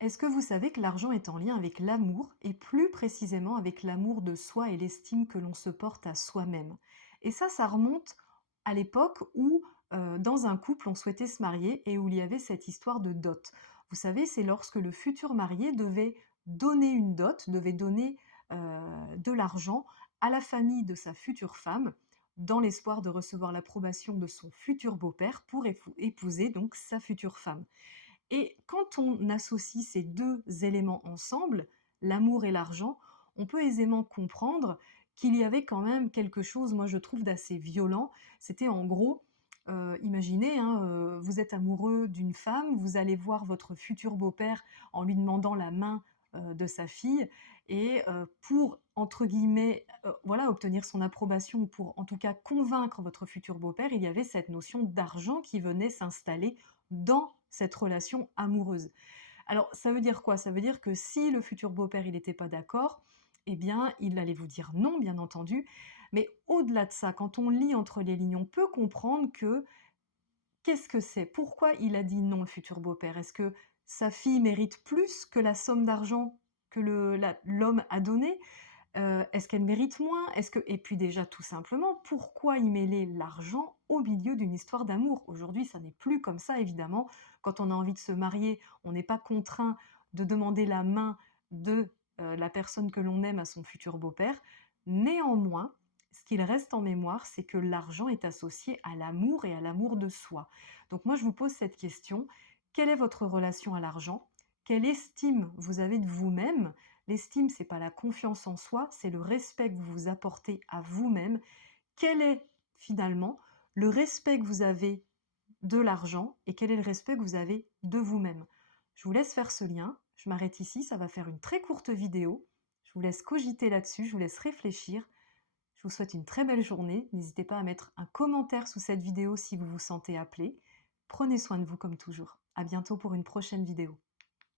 Est-ce que vous savez que l'argent est en lien avec l'amour et plus précisément avec l'amour de soi et l'estime que l'on se porte à soi-même? Et ça remonte à l'époque où, dans un couple, on souhaitait se marier et où il y avait cette histoire de dot. Vous savez, c'est lorsque le futur marié devait donner une dot, devait donner, de l'argent à la famille de sa future femme, dans l'espoir de recevoir l'approbation de son futur beau-père pour épouser donc sa future femme. Et quand on associe ces 2 éléments ensemble, l'amour et l'argent, on peut aisément comprendre qu'il y avait quand même quelque chose, moi je trouve, d'assez violent. C'était en gros, imaginez, hein, vous êtes amoureux d'une femme, vous allez voir votre futur beau-père en lui demandant la main, de sa fille et pour, entre guillemets, voilà, obtenir son approbation ou pour, en tout cas, convaincre votre futur beau-père, il y avait cette notion d'argent qui venait s'installer dans cette relation amoureuse. Alors, ça veut dire quoi? Ça veut dire que si le futur beau-père, il n'était pas d'accord, eh bien, il allait vous dire non, bien entendu. Mais au-delà de ça, quand on lit entre les lignes, on peut comprendre que qu'est-ce que c'est? Pourquoi il a dit non, le futur beau-père? Est-ce que sa fille mérite plus que la somme d'argent que l'homme a donné? Est-ce qu'elle mérite moins? Est-ce que et puis déjà tout simplement, pourquoi y mêler l'argent au milieu d'une histoire d'amour? Aujourd'hui, ça n'est plus comme ça évidemment. Quand on a envie de se marier, on n'est pas contraint de demander la main de, la personne que l'on aime à son futur beau-père. Néanmoins, ce qu'il reste en mémoire, c'est que l'argent est associé à l'amour et à l'amour de soi. Donc moi, je vous pose cette question: quelle est votre relation à l'argent? Quelle estime vous avez de vous-même? L'estime, c'est pas la confiance en soi, c'est le respect que vous vous apportez à vous-même. Quel est finalement le respect que vous avez de l'argent et quel est le respect que vous avez de vous-même? Je vous laisse faire ce lien. Je m'arrête ici, ça va faire une très courte vidéo. Je vous laisse cogiter là-dessus, je vous laisse réfléchir. Je vous souhaite une très belle journée. N'hésitez pas à mettre un commentaire sous cette vidéo si vous vous sentez appelé. Prenez soin de vous comme toujours. À bientôt pour une prochaine vidéo.